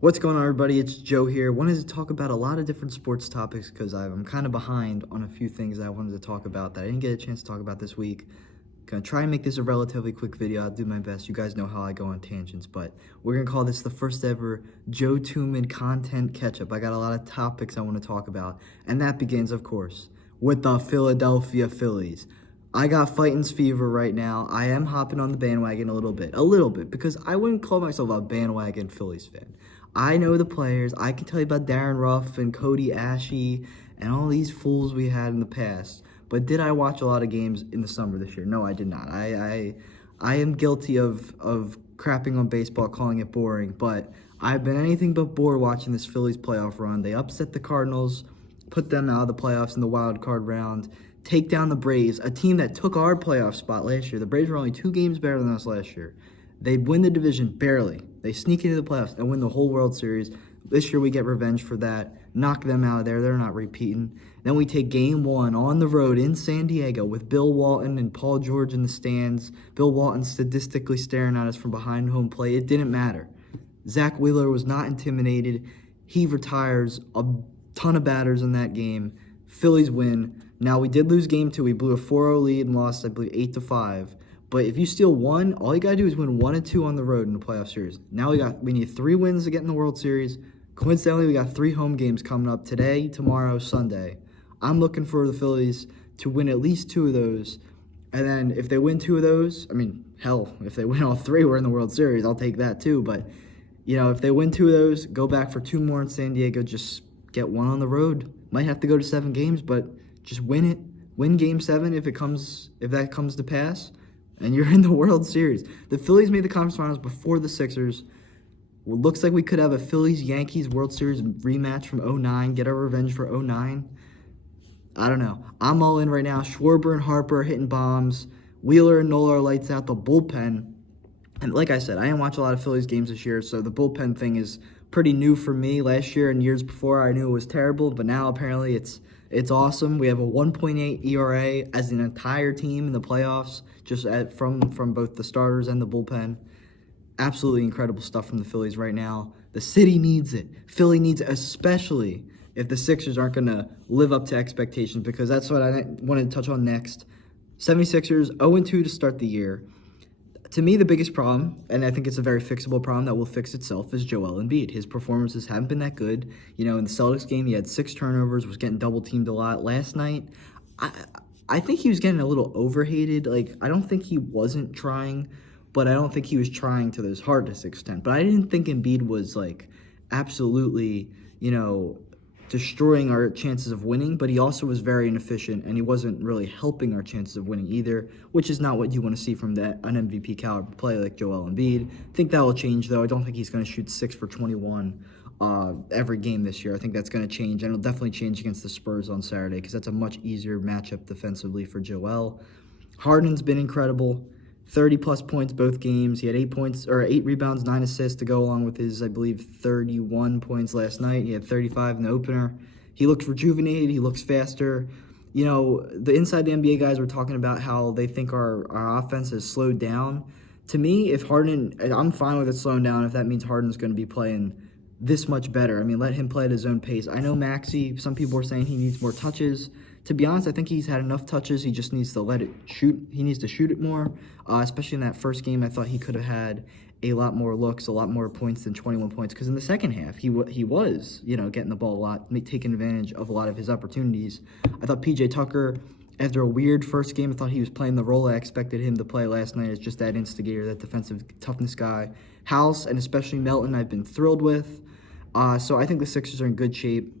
What's going on, everybody? It's Joe here. Wanted to talk about a lot of different sports topics because I'm kind of behind on a few things that I wanted to talk about that I didn't get a chance to talk about this week. Gonna try and make this a relatively quick video. I'll do my best. You guys know how I go on tangents, but we're gonna call this the first ever Joe Tuman content catch-up. I got a lot of topics I want to talk about, and that begins, of course, with the Philadelphia Phillies. I got Fightins fever right now. I am hopping on the bandwagon a little bit, because I wouldn't call myself a bandwagon Phillies fan. I know the players. I can tell you about Darren Ruff and Cody Ashe and all these fools we had in the past. But did I watch a lot of games in the summer this year? No, I did not. I am guilty of crapping on baseball, calling it boring, but I've been anything but bored watching this Phillies playoff run. They upset the Cardinals, put them out of the playoffs in the wild card round, take down the Braves, a team that took our playoff spot last year. The Braves were only 2 games better than us last year. They win the division barely. They sneak into the playoffs and win the whole World Series. This year we get revenge for that. Knock them out of there. They're not repeating. Then we take Game 1 on the road in San Diego with Bill Walton and Paul George in the stands. Bill Walton statistically staring at us from behind home plate. It didn't matter. Zach Wheeler was not intimidated. He retires a ton of batters in that game. Phillies win. Now, we did lose Game 2. We blew a 4-0 lead and lost, I believe, 8-5. But if you steal one, all you got to do is win 1 and 2 on the road in the playoff series. Now we need 3 wins to get in the World Series. Coincidentally, we got 3 home games coming up today, tomorrow, Sunday. I'm looking for the Phillies to win at least 2 of those. And then if they win 2 of those, I mean, hell, if they win all 3, we're in the World Series. I'll take that too. But, if they win 2 of those, go back for 2 more in San Diego, just get 1 on the road. Might have to go to 7 games, but just win it. Win Game 7 if that comes to pass. And you're in the World Series. The Phillies made the conference finals before the Sixers. Well, looks like we could have a Phillies-Yankees World Series rematch from 2009. Get our revenge for 2009. I don't know. I'm all in right now. Schwarber and Harper are hitting bombs. Wheeler and Nola are lights out. The bullpen. And like I said, I didn't watch a lot of Phillies games this year, so the bullpen thing is pretty new for me. Last year and years before, I knew it was terrible, but now apparently it's awesome. We have a 1.8 ERA as an entire team in the playoffs, from both the starters and the bullpen. Absolutely incredible stuff from the Phillies right now. The city needs it. Philly needs it, especially if the Sixers aren't going to live up to expectations, because that's what I wanted to touch on next. 76ers, 0-2 to start the year. To me, the biggest problem, and I think it's a very fixable problem that will fix itself, is Joelle Embiid. His performances haven't been that good. In the Celtics game, he had 6 turnovers, was getting double-teamed a lot. Last night, I think he was getting a little overhated. I don't think he wasn't trying, but I don't think he was trying to his hardest extent. But I didn't think Embiid was, absolutely, destroying our chances of winning, but he also was very inefficient, and he wasn't really helping our chances of winning either, which is not what you want to see from an MVP caliber player like Joelle Embiid. I think that will change, though. I don't think he's going to shoot 6 for 21 every game this year. I think that's going to change, and it'll definitely change against the Spurs on Saturday, because that's a much easier matchup defensively for Joelle. Harden's been incredible. 30-plus points both games. He had 8 rebounds, 9 assists to go along with his, I believe, 31 points last night. He had 35 in the opener. He looks rejuvenated. He looks faster. The Inside the NBA guys were talking about how they think our offense has slowed down. To me, I'm fine with it slowing down if that means Harden's going to be playing this much better. I mean, let him play at his own pace. I know Maxey, some people are saying he needs more touches. To be honest, I think he's had enough touches. He just needs to let it shoot. He needs to shoot it more, especially in that first game. I thought he could have had a lot more looks, a lot more points than 21 points, because in the second half, he was, getting the ball a lot, taking advantage of a lot of his opportunities. I thought P.J. Tucker, after a weird first game, I thought he was playing the role I expected him to play last night as just that instigator, that defensive toughness guy. House, and especially Melton, I've been thrilled with. So I think the Sixers are in good shape.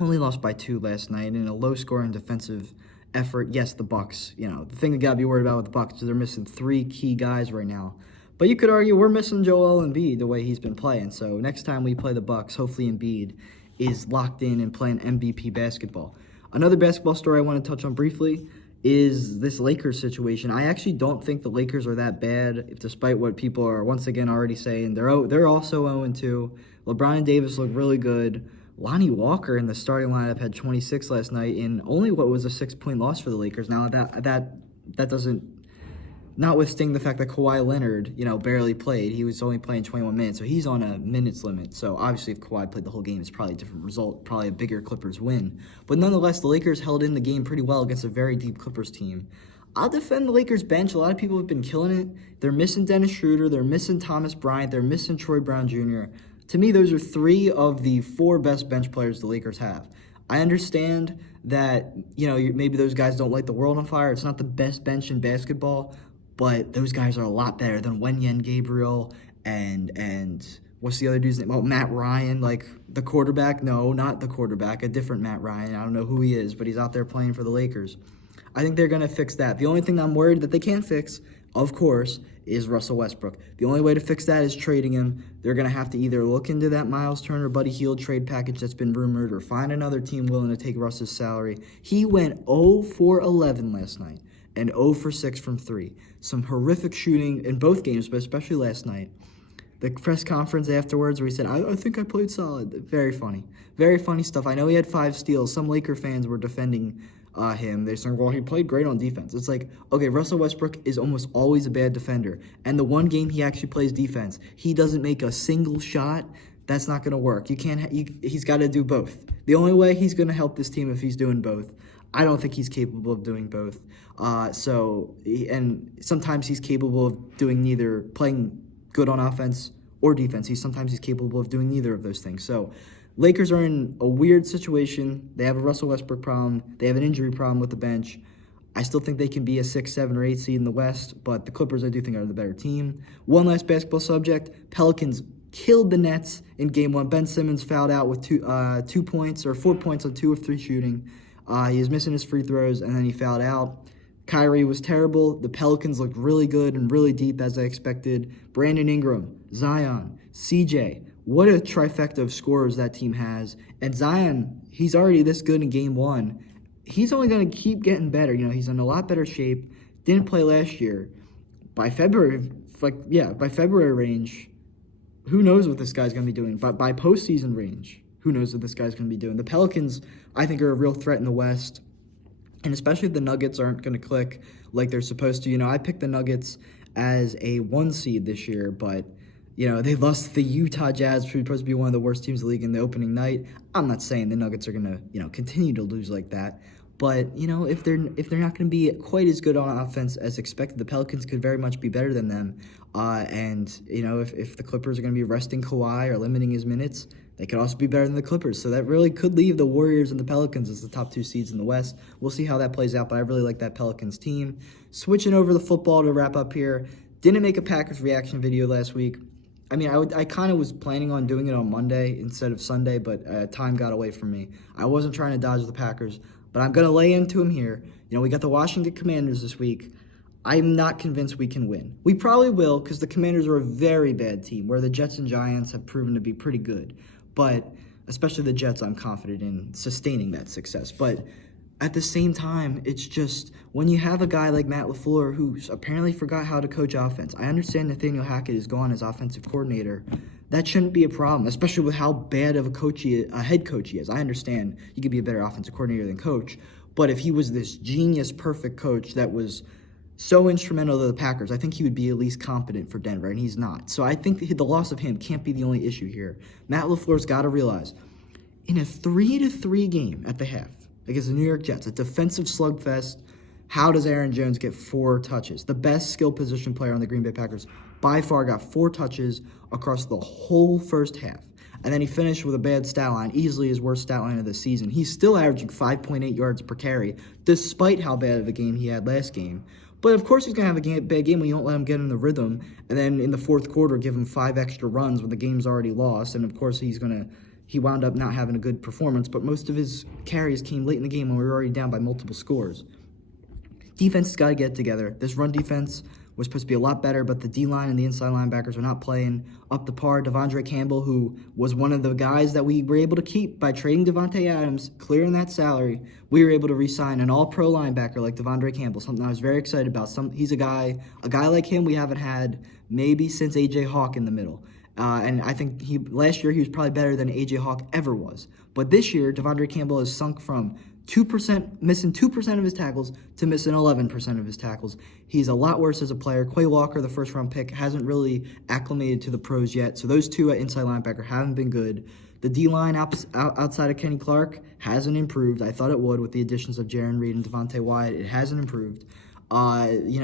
Only lost by 2 last night in a low-scoring defensive effort. Yes, the Bucks. The thing that got to be worried about with the Bucks is they're missing 3 key guys right now. But you could argue we're missing Joel Embiid the way he's been playing. So next time we play the Bucks, hopefully Embiid is locked in and playing MVP basketball. Another basketball story I want to touch on briefly is this Lakers situation. I actually don't think the Lakers are that bad, despite what people are once again already saying. They're also 0-2. LeBron and Davis look really good. Lonnie Walker in the starting lineup had 26 last night in only what was a 6-point loss for the Lakers. Now that doesn't notwithstanding the fact that Kawhi Leonard, barely played. He was only playing 21 minutes, so he's on a minutes limit. So obviously if Kawhi played the whole game, it's probably a different result, probably a bigger Clippers win. But nonetheless, the Lakers held in the game pretty well against a very deep Clippers team. I'll defend the Lakers bench. A lot of people have been killing it. They're missing Dennis Schroeder. They're missing Thomas Bryant. They're missing Troy Brown Jr. To me, those are 3 of the 4 best bench players the Lakers have. I understand that, maybe those guys don't light the world on fire. It's not the best bench in basketball, but those guys are a lot better than Wenyen Gabriel and what's the other dude's name? Oh, Matt Ryan, like the quarterback. No, not the quarterback, a different Matt Ryan. I don't know who he is, but he's out there playing for the Lakers. I think they're going to fix that. The only thing I'm worried that they can't fix, of course, is Russell Westbrook. The only way to fix that is trading him. They're going to have to either look into that Miles Turner, Buddy Hield trade package that's been rumored or find another team willing to take Russ's salary. He went 0 for 11 last night and 0 for 6 from 3. Some horrific shooting in both games, but especially last night. The press conference afterwards where he said, I think I played solid. Very funny. Very funny stuff. I know he had 5 steals. Some Laker fans were defending him. They're saying, well, he played great on defense. It's like, okay, Russell Westbrook is almost always a bad defender. And the one game he actually plays defense, he doesn't make a single shot. That's not going to work. He's got to do both. The only way he's going to help this team if he's doing both. I don't think he's capable of doing both. And sometimes he's capable of doing neither, playing good on offense or defense. Sometimes he's capable of doing neither of those things. So Lakers are in a weird situation. They have a Russell Westbrook problem. They have an injury problem with the bench. I still think they can be a 6, 7, or 8 seed in the West, but the Clippers I do think are the better team. One last basketball subject. Pelicans killed the Nets in Game 1. Ben Simmons fouled out with 2 points or 4 points on 2 of 3 shooting. He was missing his free throws, and then he fouled out. Kyrie was terrible. The Pelicans looked really good and really deep as I expected. Brandon Ingram, Zion, CJ. What a trifecta of scorers that team has. And Zion, he's already this good in Game 1. He's only going to keep getting better. He's in a lot better shape. Didn't play last year. By February range, who knows what this guy's going to be doing. But by postseason range, who knows what this guy's going to be doing. The Pelicans, I think, are a real threat in the West. And especially if the Nuggets aren't going to click like they're supposed to. I picked the Nuggets as a 1 seed this year, but, they lost to the Utah Jazz, which was supposed to be one of the worst teams in the league in the opening night. I'm not saying the Nuggets are going to, continue to lose like that. But, if they're not going to be quite as good on offense as expected, the Pelicans could very much be better than them. If the Clippers are going to be resting Kawhi or limiting his minutes, they could also be better than the Clippers. So that really could leave the Warriors and the Pelicans as the top 2 seeds in the West. We'll see how that plays out, but I really like that Pelicans team. Switching over the football to wrap up here. Didn't make a Packers reaction video last week. I kind of was planning on doing it on Monday instead of Sunday, but time got away from me. I wasn't trying to dodge the Packers, but I'm going to lay into them here. We got the Washington Commanders this week. I'm not convinced we can win. We probably will because the Commanders are a very bad team, where the Jets and Giants have proven to be pretty good. But especially the Jets, I'm confident in sustaining that success. But at the same time, it's just when you have a guy like Matt LaFleur who apparently forgot how to coach offense. I understand Nathaniel Hackett is gone as offensive coordinator. That shouldn't be a problem, especially with how bad of a head coach he is. I understand he could be a better offensive coordinator than coach. But if he was this genius, perfect coach that was so instrumental to the Packers, I think he would be at least competent for Denver, and he's not. So I think the loss of him can't be the only issue here. Matt LaFleur's got to realize, in a 3-3 game at the half against the New York Jets, a defensive slugfest, how does Aaron Jones get 4 touches? The best skill position player on the Green Bay Packers by far got 4 touches across the whole first half. And then he finished with a bad stat line, easily his worst stat line of the season. He's still averaging 5.8 yards per carry, despite how bad of a game he had last game. But of course he's going to have a bad game when you don't let him get in the rhythm, and then in the fourth quarter give him 5 extra runs when the game's already lost. And of course he wound up not having a good performance, but most of his carries came late in the game when we were already down by multiple scores. Defense has got to get together. This run defense was supposed to be a lot better, but the D-line and the inside linebackers are not playing up to par. Devondre Campbell, who was one of the guys that we were able to keep by trading Devontae Adams, clearing that salary, we were able to re-sign an all-pro linebacker like Devondre Campbell, something I was very excited about. He's a guy like him we haven't had maybe since A.J. Hawk in the middle. And I think last year he was probably better than A.J. Hawk ever was. But this year, Devondre Campbell has sunk from missing 2% of his tackles to missing 11% of his tackles. He's a lot worse as a player. Quay Walker, the first-round pick, hasn't really acclimated to the pros yet, so those two at inside linebacker haven't been good. The D-line outside of Kenny Clark hasn't improved. I thought it would with the additions of Jaron Reed and Devontae Wyatt. It hasn't improved.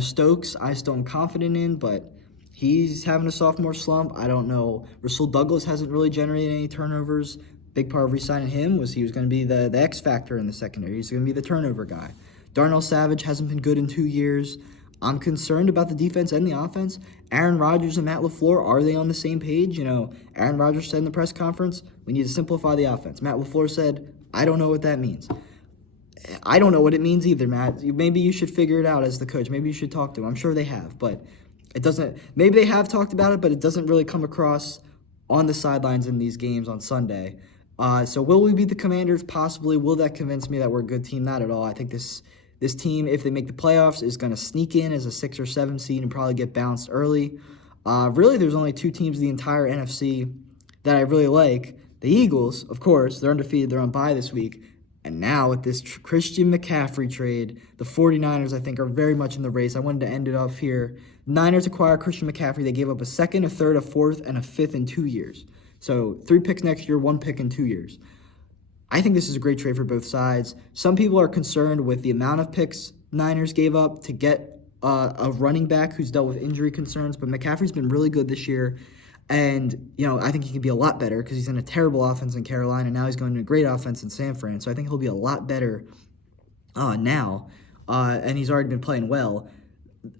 Stokes, I still am confident in, but he's having a sophomore slump. I don't know. Rasul Douglas hasn't really generated any turnovers. Big part of re-signing him was he was going to be the X factor in the secondary. He's going to be the turnover guy. Darnell Savage hasn't been good in 2 years. I'm concerned about the defense and the offense. Aaron Rodgers and Matt LaFleur, are they on the same page? Aaron Rodgers said in the press conference, we need to simplify the offense. Matt LaFleur said, I don't know what that means. I don't know what it means either, Matt. Maybe you should figure it out as the coach. Maybe you should talk to him. I'm sure they have, but it doesn't. Maybe they have talked about it, but it doesn't really come across on the sidelines in these games on Sunday. So will we beat the Commanders? Possibly. Will that convince me that we're a good team? Not at all. I think this team, if they make the playoffs, is going to sneak in as a 6 or 7 seed and probably get bounced early. Really, there's only 2 teams in the entire NFC that I really like. The Eagles, of course, they're undefeated. They're on bye this week. And now with this Christian McCaffrey trade, the 49ers, I think, are very much in the race. I wanted to end it off here. Niners acquire Christian McCaffrey. They gave up a second, a third, a fourth, and a fifth in 2 years. So 3 picks next year, 1 pick in 2 years. I think this is a great trade for both sides. Some people are concerned with the amount of picks Niners gave up to get a running back who's dealt with injury concerns, but McCaffrey's been really good this year. And, I think he can be a lot better because he's in a terrible offense in Carolina. Now he's going to a great offense in San Fran. So I think he'll be a lot better now. And he's already been playing well.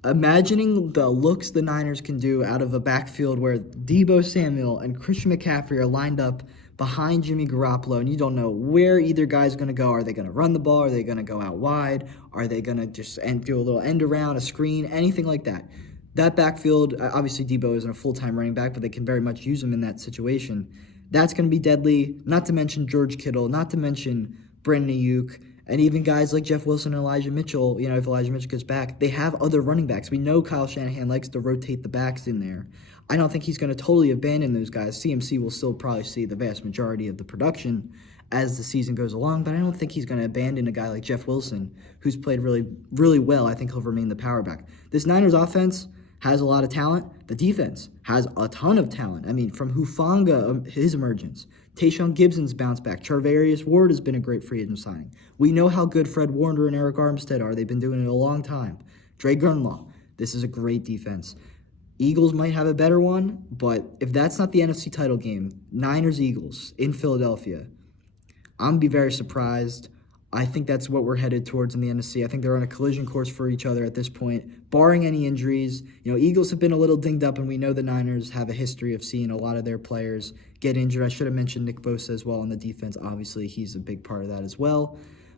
Imagining the looks the Niners can do out of a backfield where Deebo Samuel and Christian McCaffrey are lined up behind Jimmy Garoppolo, and you don't know where either guy's going to go. Are they going to run the ball? Are they going to go out wide? Are they going to just do a little end around, a screen, anything like that? That backfield, obviously Deebo isn't a full-time running back, but they can very much use him in that situation. That's going to be deadly, not to mention George Kittle, not to mention Brandon Ayuk, and even guys like Jeff Wilson and Elijah Mitchell. If Elijah Mitchell gets back, they have other running backs. We know Kyle Shanahan likes to rotate the backs in there. I don't think he's going to totally abandon those guys. CMC will still probably see the vast majority of the production as the season goes along, but I don't think he's going to abandon a guy like Jeff Wilson, who's played really, really well. I think he'll remain the power back. This Niners offense has a lot of talent. The defense has a ton of talent. From Hufanga, his emergence, Tayshaun Gibson's bounce back, Charvarius Ward has been a great free agent signing. We know how good Fred Warner and Eric Armstead are. They've been doing it a long time. Dre Grunlaw, this is a great defense. Eagles might have a better one, but if that's not the NFC title game, Niners-Eagles in Philadelphia, I'm going to be very surprised. I think that's what we're headed towards in the NFC. I think they're on a collision course for each other at this point, barring any injuries. Eagles have been a little dinged up, and we know the Niners have a history of seeing a lot of their players get injured. I should have mentioned Nick Bosa as well on the defense. Obviously, he's a big part of that as well.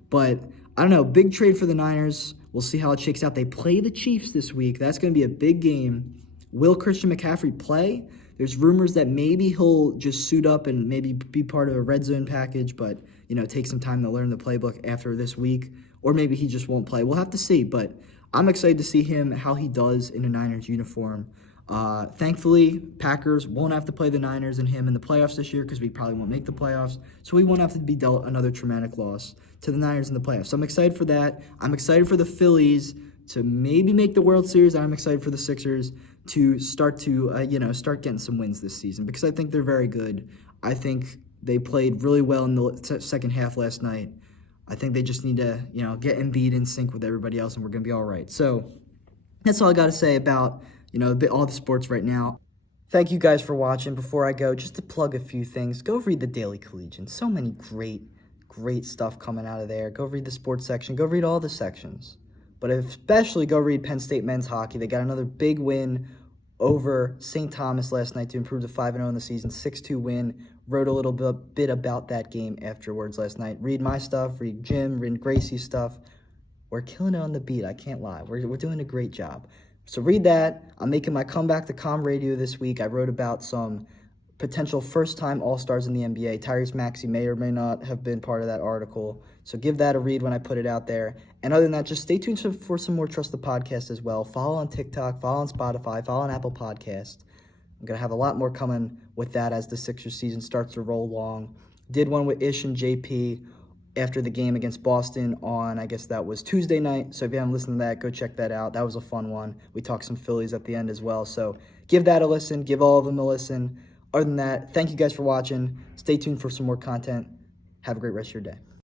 But, I don't know, big trade for the Niners. We'll see how it shakes out. They play the Chiefs this week. That's going to be a big game. Will Christian McCaffrey play? There's rumors that maybe he'll just suit up and maybe be part of a red zone package, but, take some time to learn the playbook after this week. Or maybe he just won't play. We'll have to see, but I'm excited to see him, how he does in a Niners uniform. Thankfully, Packers won't have to play the Niners and him in the playoffs this year because we probably won't make the playoffs. So we won't have to be dealt another traumatic loss to the Niners in the playoffs. So I'm excited for that. I'm excited for the Phillies to maybe make the World Series. I'm excited for the Sixers to start getting some wins this season because I think they're very good. I think they played really well in the second half last night. I think they just need to, get Embiid in sync with everybody else, and we're going to be all right. So that's all I got to say about, all the sports right now. Thank you guys for watching. Before I go, just to plug a few things, go read the Daily Collegian. So many great stuff coming out of there. Go read the sports section. Go read all the sections. But especially go read Penn State men's hockey. They got another big win over St. Thomas last night to improve to 5-0 in the season. 6-2 win. Wrote a little bit about that game afterwards last night. Read my stuff. Read Jim. Read Gracie's stuff. We're killing it on the beat. I can't lie. We're doing a great job. So read that. I'm making my comeback to Com Radio this week. I wrote about some potential first-time All-Stars in the NBA. Tyrese Maxey may or may not have been part of that article. So give that a read when I put it out there. And other than that, just stay tuned for some more Trust the Podcast as well. Follow on TikTok, follow on Spotify, follow on Apple Podcast. I'm going to have a lot more coming with that as the Sixers season starts to roll along. Did one with Ish and JP after the game against Boston on, I guess that was Tuesday night. So if you haven't listened to that, go check that out. That was a fun one. We talked some Phillies at the end as well. So give that a listen. Give all of them a listen. Other than that, thank you guys for watching. Stay tuned for some more content. Have a great rest of your day.